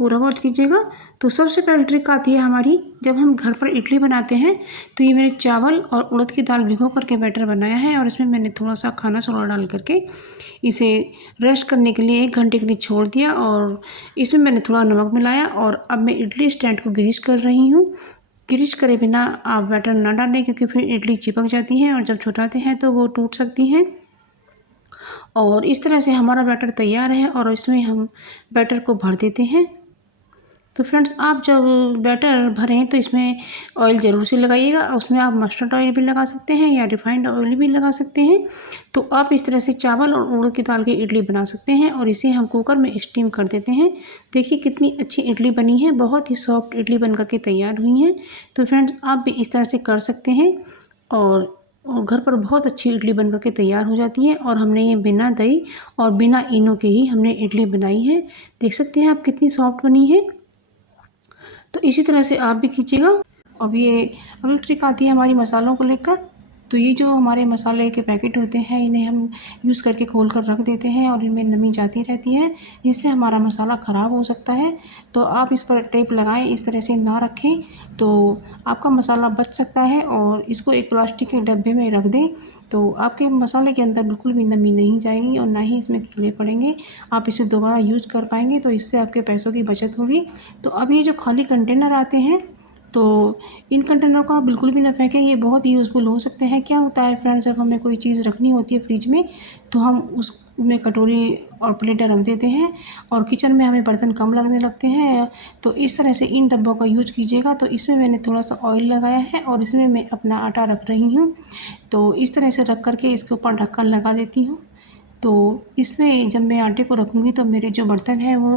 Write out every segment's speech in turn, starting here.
पूरा वॉच कीजिएगा। तो सबसे पहले ट्रिक आती है हमारी, जब हम घर पर इडली बनाते हैं तो ये मैंने चावल और उड़द की दाल भिगो करके बैटर बनाया है और इसमें मैंने थोड़ा सा खाना सोडा डाल करके इसे रेस्ट करने के लिए 1 घंटे के लिए छोड़ दिया और इसमें मैंने थोड़ा नमक मिलाया और अब मैं इडली स्टैंड को ग्रीस कर रही हूँ। ग्रीस करे बिना आप बैटर ना डालें क्योंकि फिर इडली चिपक जाती हैं और जब छुटाते हैं तो वो टूट सकती हैं। और इस तरह से हमारा बैटर तैयार है और इसमें हम बैटर को भर देते हैं। तो फ्रेंड्स, आप जब बैटर भरें तो इसमें ऑयल ज़रूर से लगाइएगा। उसमें आप मस्टर्ड ऑयल भी लगा सकते हैं या रिफाइंड ऑयल भी लगा सकते हैं। तो आप इस तरह से चावल और उड़द की दाल की इडली बना सकते हैं और इसे हम कुकर में स्टीम कर देते हैं। देखिए कितनी अच्छी इडली बनी है, बहुत ही सॉफ्ट इडली बन करके तैयार हुई है। तो फ्रेंड्स, आप भी इस तरह से कर सकते हैं और घर पर बहुत अच्छी इडली बन करके तैयार हो जाती है। और हमने ये बिना दही और बिना इनो के ही हमने इडली बनाई है। देख सकते हैं आप कितनी सॉफ्ट बनी है। तो इसी तरह से आप भी कीजिएगा। अब ये अगली ट्रिक आती है हमारी मसालों को लेकर। तो ये जो हमारे मसाले के पैकेट होते हैं इन्हें हम यूज़ करके खोल कर रख देते हैं और इनमें नमी जाती रहती है, जिससे हमारा मसाला ख़राब हो सकता है। तो आप इस पर टेप लगाएं, इस तरह से ना रखें तो आपका मसाला बच सकता है। और इसको एक प्लास्टिक के डब्बे में रख दें तो आपके मसाले के अंदर बिल्कुल भी नमी नहीं जाएगी और ना ही इसमें कीड़े पड़ेंगे। आप इसे दोबारा यूज़ कर पाएंगे, तो इससे आपके पैसों की बचत होगी। तो अब ये जो खाली कंटेनर आते हैं तो इन कंटेनर को आप बिल्कुल भी ना फेंकें, ये बहुत ही यूज़फुल हो सकते हैं। क्या होता है फ्रेंड्स, जब हमें कोई चीज़ रखनी होती है फ्रिज में तो हम उसमें कटोरी और प्लेटें रख देते हैं और किचन में हमें बर्तन कम लगने लगते हैं। तो इस तरह से इन डब्बों का यूज कीजिएगा। तो इसमें मैंने थोड़ा सा ऑयल लगाया है और इसमें मैं अपना आटा रख रही हूँ। तो इस तरह से रख करके इसके ऊपर ढक्कन लगा देती हूँ। तो इसमें जब मैं आटे को रखूँगी तो मेरे जो बर्तन हैं वो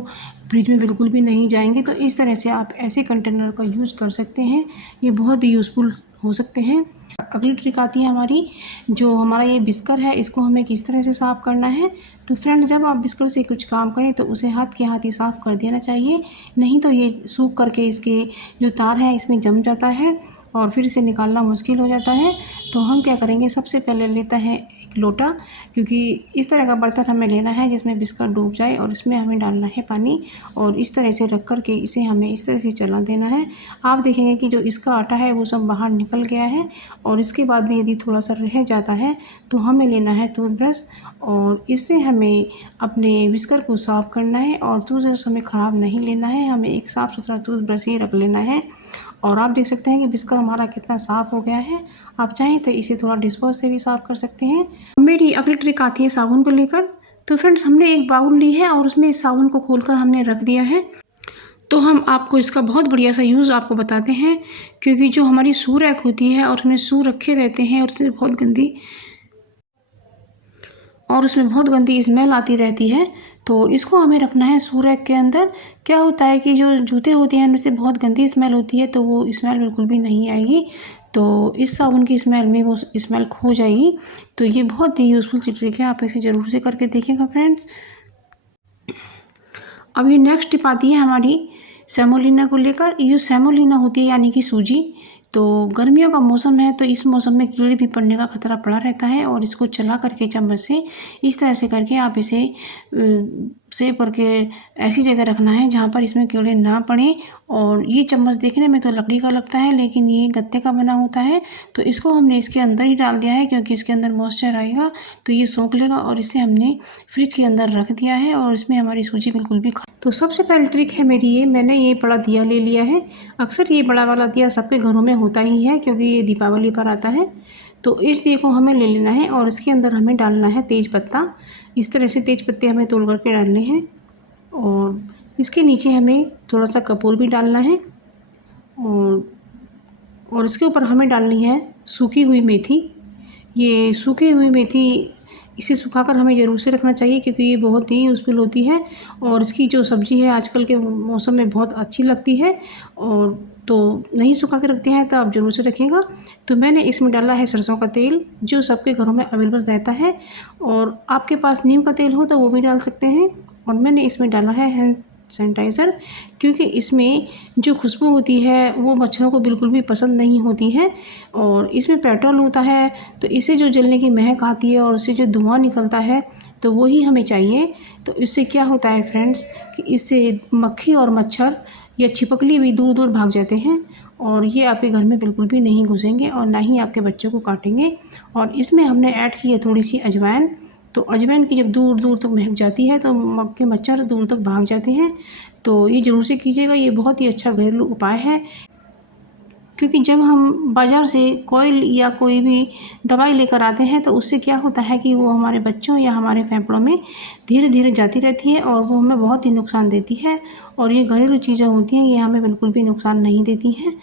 फ्रिज में बिल्कुल भी नहीं जाएंगे। तो इस तरह से आप ऐसे कंटेनर का यूज़ कर सकते हैं, ये बहुत ही यूज़फुल हो सकते हैं। अगली ट्रिक आती है हमारी, जो हमारा ये बिस्कर है इसको हमें किस तरह से साफ़ करना है। तो फ्रेंड, जब आप बिस्कर से कुछ काम करें तो उसे हाथ के हाथ ही साफ़ कर देना चाहिए, नहीं तो ये सूख करके इसके जो तार है इसमें जम जाता है और फिर इसे निकालना मुश्किल हो जाता है। तो हम क्या करेंगे, सबसे पहले लेता है एक लोटा, क्योंकि इस तरह का बर्तन हमें लेना है जिसमें बिस्कर डूब जाए और इसमें हमें डालना है पानी और इस तरह से रख कर के इसे हमें इस तरह से चला देना है। आप देखेंगे कि जो इसका आटा है वो सब बाहर निकल गया है। और इसके बाद में यदि थोड़ा सा रह जाता है तो हमें लेना है टूथब्रश और इससे हमें अपने बिस्कर को साफ़ करना है। और टूथब्रश हमें ख़राब नहीं लेना है, हमें एक साफ़ सुथरा टूथब्रश ही रख लेना है। और आप देख सकते हैं कि बिस्कर हमारा कितना साफ़ हो गया है। आप चाहें तो इसे थोड़ा डिस्पोज से भी साफ़ कर सकते हैं। मेरी अगली ट्रिक आती है साबुन को लेकर। तो फ्रेंड्स, हमने एक बाउल ली है और उसमें इस साबुन को खोलकर हमने रख दिया है। तो हम आपको इसका बहुत बढ़िया सा यूज़ आपको बताते हैं, क्योंकि जो हमारी शू रैक होती है और उसमें शू रखे रहते हैं और उसमें बहुत गंदी स्मेल आती रहती है। तो इसको हमें रखना है शू रैक के अंदर। क्या होता है कि जो जूते होते हैं उनमें से बहुत गंदी स्मेल होती है, तो वो स्मेल बिल्कुल भी नहीं आएगी। तो इस साबुन की स्मेल में वो स्मेल खो जाएगी। तो ये बहुत ही यूज़फुल सी ट्रिक है, आप इसे ज़रूर से करके देखिएगा फ्रेंड्स। अब ये नेक्स्ट टिप आती है हमारी सेमोलिना को लेकर। ये जो सेमोलिना होती है यानी कि सूजी, तो गर्मियों का मौसम है तो इस मौसम में कीड़े भी पड़ने का खतरा पड़ा रहता है। और इसको चला करके चम्मच से इस तरह से करके आप इसे सेव करके ऐसी जगह रखना है जहाँ पर इसमें कीड़े ना पड़ें। और ये चम्मच देखने में तो लकड़ी का लगता है लेकिन ये गत्ते का बना होता है। तो इसको हमने इसके अंदर ही डाल दिया है क्योंकि इसके अंदर मॉइस्चर आएगा तो ये सोख लेगा। और इसे हमने फ्रिज के अंदर रख दिया है और इसमें हमारी सूजी बिल्कुल भी तो सबसे पहली ट्रिक है मेरी ये, मैंने ये बड़ा दिया ले लिया है। अक्सर ये बड़ा वाला दिया सबके घरों में होता ही है क्योंकि ये दीपावली पर आता है। तो इस दिए को हमें ले लेना है और इसके अंदर हमें डालना है तेज पत्ता। इस तरह से तेज पत्ते हमें तोड़ करके डालने हैं और इसके नीचे हमें थोड़ा सा कपूर भी डालना है और इसके ऊपर हमें डालनी है सूखी हुई मेथी। ये सूखी हुई मेथी इसे सुखाकर हमें ज़रूर से रखना चाहिए क्योंकि ये बहुत ही यूज़फुल होती है और इसकी जो सब्ज़ी है आजकल के मौसम में बहुत अच्छी लगती है। और तो नहीं सुखा के रखते हैं तो आप ज़रूर से रखिएगा। तो मैंने इसमें डाला है सरसों का तेल जो सबके घरों में अवेलेबल रहता है और आपके पास नीम का तेल हो तो वो भी डाल सकते हैं। और मैंने इसमें डाला है हैंड सैनिटाइज़र क्योंकि इसमें जो खुशबू होती है वो मच्छरों को बिल्कुल भी पसंद नहीं होती है। और इसमें पेट्रोल होता है तो इससे जो जलने की महक आती है और उससे जो धुआं निकलता है तो वही हमें चाहिए। तो इससे क्या होता है फ्रेंड्स कि इससे मक्खी और मच्छर या छिपकली भी दूर दूर भाग जाते हैं और ये आपके घर में बिल्कुल भी नहीं घुसेंगे और ना ही आपके बच्चों को काटेंगे। और इसमें हमने ऐड की है थोड़ी सी अजवाइन। तो अजवाइन की जब दूर दूर तक महक जाती है तो मक्खी मच्छर दूर तक भाग जाते हैं। तो ये ज़रूर से कीजिएगा, ये बहुत ही अच्छा घरेलू उपाय है। क्योंकि जब हम बाज़ार से कोयल या कोई भी दवाई लेकर आते हैं तो उससे क्या होता है कि वो हमारे बच्चों या हमारे फेफड़ों में धीरे धीरे जाती रहती है और वो हमें बहुत ही नुकसान देती है। और ये घरेलू चीज़ें होती हैं, ये हमें बिल्कुल भी नुकसान नहीं देती हैं।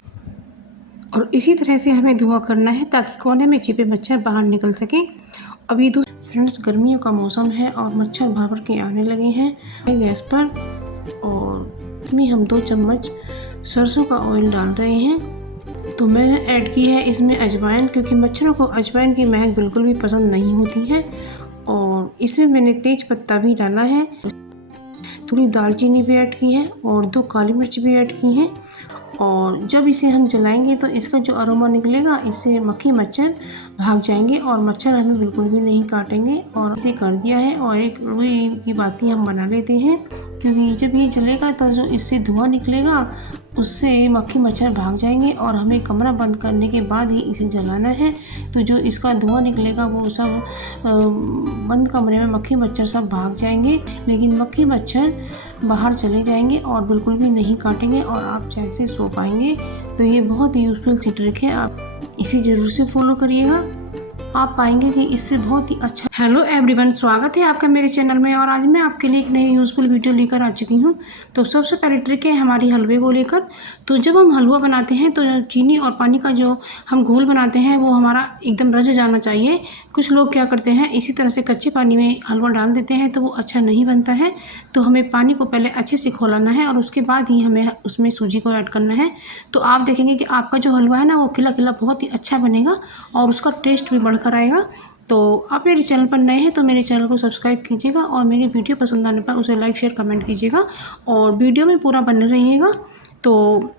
और इसी तरह से हमें धुआं करना है ताकि कोने में छिपे मच्छर बाहर निकल सकें। अब ये फ्रेंड्स गर्मियों का मौसम है और मच्छर भर भर के आने लगे हैं गैस पर। और इसमें हम 2 चम्मच सरसों का ऑयल डाल रहे हैं। तो मैंने ऐड की है इसमें अजवाइन, क्योंकि मच्छरों को अजवाइन की महक बिल्कुल भी पसंद नहीं होती है। और इसमें मैंने तेज पत्ता भी डाला है, थोड़ी दालचीनी भी ऐड की है और 2 काली मिर्च भी ऐड की हैं। और जब इसे हम जलाएंगे तो इसका जो अरोमा निकलेगा, इससे मक्खी मच्छर भाग जाएंगे और मच्छर हमें बिल्कुल भी नहीं काटेंगे। और इसे कर दिया है और एक रुई की बाती हम बना लेते हैं, क्योंकि जब ये जलेगा तो जो इससे धुआं निकलेगा उससे मक्खी मच्छर भाग जाएंगे और हमें कमरा बंद करने के बाद ही इसे जलाना है। तो जो इसका धुआं निकलेगा वो सब बंद कमरे में मक्खी मच्छर सब भाग जाएंगे, लेकिन मक्खी मच्छर बाहर चले जाएंगे और बिल्कुल भी नहीं काटेंगे और आप चाहे से सो पाएंगे। तो ये बहुत ही यूज़फुल सी ट्रिक है, आप इसे ज़रूर से फॉलो करिएगा, आप पाएंगे कि इससे बहुत ही अच्छा। हेलो एवरीवन, स्वागत है आपका मेरे चैनल में। और आज मैं आपके लिए एक नई यूज़फुल वीडियो लेकर आ चुकी हूँ। तो सबसे पहले ट्रिक है हमारी हलवे को लेकर। तो जब हम हलवा बनाते हैं तो चीनी और पानी का जो हम घोल बनाते हैं वो हमारा एकदम रच जाना चाहिए। कुछ लोग क्या करते हैं, इसी तरह से कच्चे पानी में हलवा डाल देते हैं तो वो अच्छा नहीं बनता है। तो हमें पानी को पहले अच्छे से खौलाना है और उसके बाद ही हमें उसमें सूजी को ऐड करना है। तो आप देखेंगे कि आपका जो हलवा है ना वो खिला खिला बहुत ही अच्छा बनेगा और उसका टेस्ट भी बढ़कर आएगा। तो आप मेरे चैनल पर नए हैं तो मेरे चैनल को सब्सक्राइब कीजिएगा और मेरी वीडियो पसंद आने पर उसे लाइक शेयर कमेंट कीजिएगा और वीडियो में पूरा बने रहिएगा। तो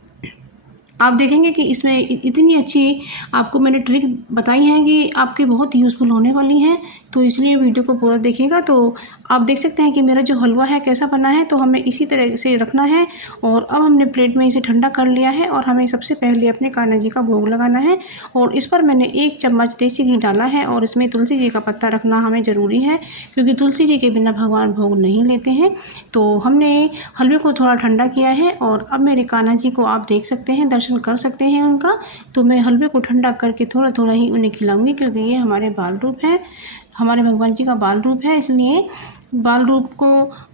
आप देखेंगे कि इसमें इतनी अच्छी आपको मैंने ट्रिक बताई है कि आपके बहुत यूज़फुल होने वाली हैं। तो इसलिए वीडियो को पूरा देखिएगा। तो आप देख सकते हैं कि मेरा जो हलवा है कैसा बना है। तो हमें इसी तरह से रखना है और अब हमने प्लेट में इसे ठंडा कर लिया है और हमें सबसे पहले अपने कान्हा जी का भोग लगाना है। और इस पर मैंने 1 चम्मच देसी घी डाला है और इसमें तुलसी जी का पत्ता रखना हमें ज़रूरी है, क्योंकि तुलसी जी के बिना भगवान भोग नहीं लेते हैं। तो हमने हलवे को थोड़ा ठंडा किया है और अब मेरे कान्हा जी को आप देख सकते हैं, दर्शन कर सकते हैं उनका। तो मैं हलवे को ठंडा करके थोड़ा थोड़ा ही उन्हें खिलाऊंगी, क्योंकि ये हमारे बाल रूप है, हमारे भगवान जी का बाल रूप है, इसलिए बाल रूप को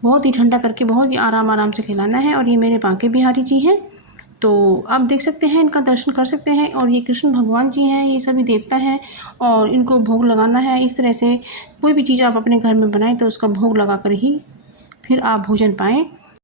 बहुत ही ठंडा करके बहुत ही आराम आराम से खिलाना है। और ये मेरे बांके बिहारी जी हैं, तो आप देख सकते हैं, इनका दर्शन कर सकते हैं। और ये कृष्ण भगवान जी हैं, ये सभी देवता हैं और इनको भोग लगाना है। इस तरह से कोई भी चीज़ आप अपने घर में बनाएं तो उसका भोग लगा कर ही फिर आप भोजन पाएँ।